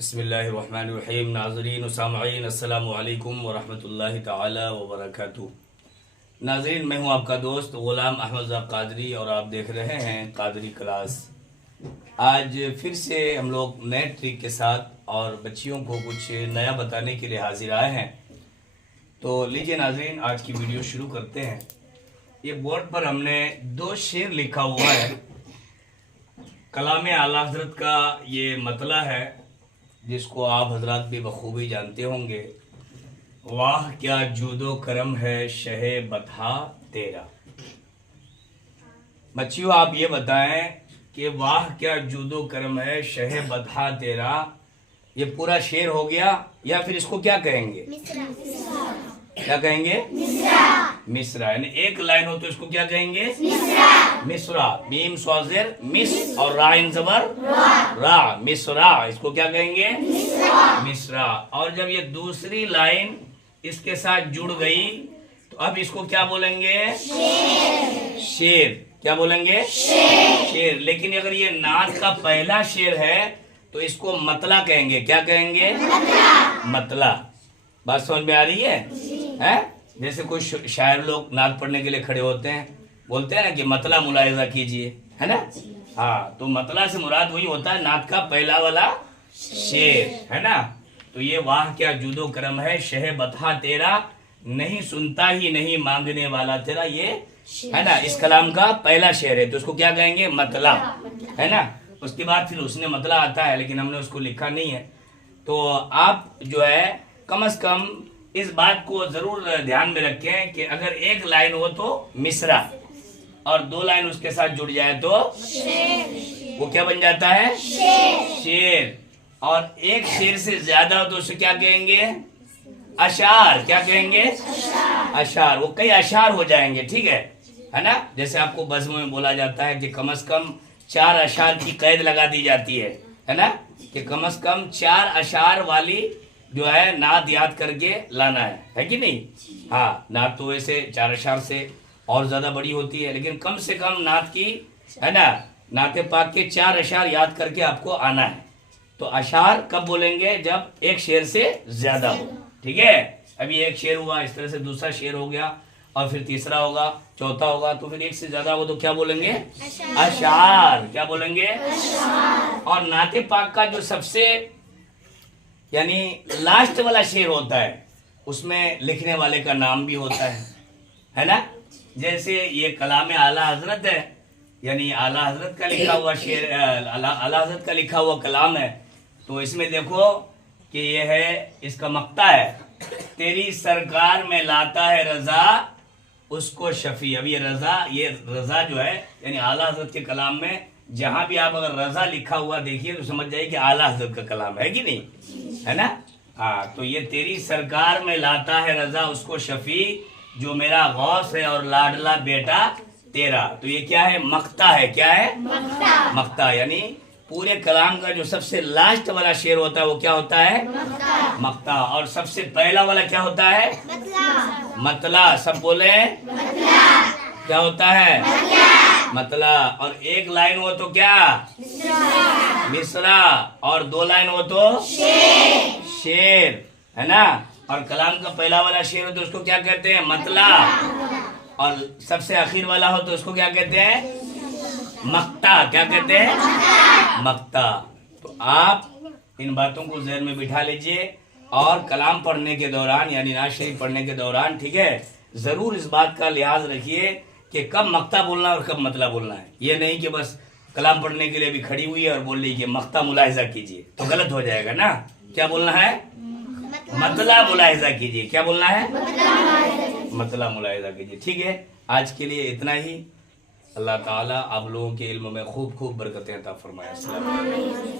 बिस्मिल्लाहिर्रहमानिर्रहीम। नाज़रीन व सामईन अस्सलामु अलैकुम व रहमतुल्लाहि तआला व बरकातुहू। नाज़रीन, मैं हूं आपका दोस्त ग़ुलाम अहमद कादरी और आप देख रहे हैं कादरी क्लास। आज फिर से हम लोग नए ट्रिक के साथ और बच्चियों को कुछ नया बताने के लिए हाजिर आए हैं। तो लीजिए नाज़रीन, आज की वीडियो शुरू करते हैं। ये बोर्ड पर हमने 2 शेर लिखा हुआ है। कलाम आला हज़रत का ये मतला है जिसको आप हजरात भी बखूबी जानते होंगे। वाह क्या जूदो करम है शहे बता तेरा। बच्चियों, आप ये बताएं कि वाह क्या जूदो करम है शहे बता तेरा, ये पूरा शेर हो गया या फिर इसको क्या कहेंगे? क्या कहेंगे? मिसरा। यानी एक लाइन हो तो इसको क्या कहेंगे? मिसरा। मीम स्वाज़िर मिस और रा इन ज़बर रा, मिसरा। इसको क्या कहेंगे? मिसरा। और जब ये दूसरी लाइन इसके साथ जुड़ गई तो अब इसको क्या बोलेंगे? शेर। क्या बोलेंगे? शेर। लेकिन अगर ये नात का पहला शेर है तो इसको मतला कहेंगे। क्या कहेंगे? मतला। बात समझ में आ रही है? जैसे कोई शायर लोग नात पढ़ने के लिए खड़े होते हैं, बोलते हैं ना कि मतला मुलाहिजा कीजिए, है ना? हाँ, तो मतला से मुराद वही होता है नात का पहला वाला शेर, है ना? तो ये वाह क्या जूदो करम है शहे बता तेरा, नहीं सुनता ही नहीं मांगने वाला तेरा, ये है ना इस कलाम का पहला शेर है। तो उसको क्या कहेंगे? मतला, है ना? उसके बाद फिर उसने मतला आता है, लेकिन हमने उसको लिखा नहीं है। तो आप जो है कम से कम इस बात को जरूर ध्यान में रखें कि अगर एक लाइन हो तो मिसरा और 2 लाइन उसके साथ जुड़ जाए तो वो क्या बन जाता है? शेर। और एक शेर से ज्यादा हो तो उसे क्या कहेंगे? अशार। क्या कहेंगे? अशार। वो कई अशार हो जाएंगे, ठीक है ना? जैसे आपको बज़्म में बोला जाता है कि कम से कम 4 अशार की कैद लगा दी जाती है ना? कि कम से कम 4 अशार वाली जो है नात याद करके लाना है कि नहीं? हाँ, नात तो वैसे 4 अशार से और ज्यादा बड़ी होती है, लेकिन कम से कम नात की, है ना, नाते पाक के 4 अशार याद करके आपको आना है। तो अशार कब बोलेंगे? जब एक शेर से ज्यादा हो, ठीक है? अभी एक शेर हुआ, इस तरह से दूसरा शेर हो गया और फिर तीसरा होगा, चौथा होगा, तो फिर एक से ज्यादा हो तो क्या बोलेंगे? अशार। क्या बोलेंगे? और नाते पाक का जो सबसे यानी लास्ट वाला शेर होता है उसमें लिखने वाले का नाम भी होता है ना? जैसे ये कलाम आला हजरत है, यानी आला हजरत का लिखा हुआ शेर, आला हजरत का लिखा हुआ कलाम है। तो इसमें देखो कि ये है, इसका मक्ता है, तेरी सरकार में लाता है रजा उसको शफी। अब ये रजा जो है यानी आला हजरत के कलाम में जहां भी आप अगर रजा लिखा हुआ देखिए तो समझ जाइए कि आला हजरत का कलाम है कि नहीं, है ना? हाँ, तो ये तेरी सरकार में लाता है रजा उसको शफी, जो मेरा गौस है और लाडला बेटा तेरा। तो ये क्या है? मक्ता है। क्या है? मक्ता। यानी पूरे कलाम का जो सबसे लास्ट वाला शेर होता है वो क्या होता है? मक्ता। और सबसे पहला वाला क्या होता है? मतला। सब बोले क्या होता है? मतला। और एक लाइन हो तो क्या? मिसरा। और 2 लाइन हो तो शेर, है ना? और कलाम का पहला वाला शेर हो तो उसको क्या कहते हैं? मतला। और सबसे आखिर वाला हो तो उसको क्या कहते हैं? मक्ता। क्या कहते हैं? मक्ता। तो आप इन बातों को ज़हन में बिठा लीजिए और कलाम पढ़ने के दौरान यानी नाज़ शरीफ पढ़ने के दौरान, ठीक है, जरूर इस बात का लिहाज रखिए कि कब मक्ता बोलना है और कब मतला बोलना है। ये नहीं कि बस कलाम पढ़ने के लिए भी खड़ी हुई है और बोल रही है कि मक्ता मुलाहिजा कीजिए, तो गलत हो जाएगा ना। क्या बोलना है? मतला मुलाहिजा कीजिए। क्या बोलना है? मतला मुलाहिजा कीजिए। ठीक है, आज के लिए इतना ही। अल्लाह ताला आप लोगों के इल्म में खूब खूब बरकतें अता फरमाए। अस्सलाम वालेकुम।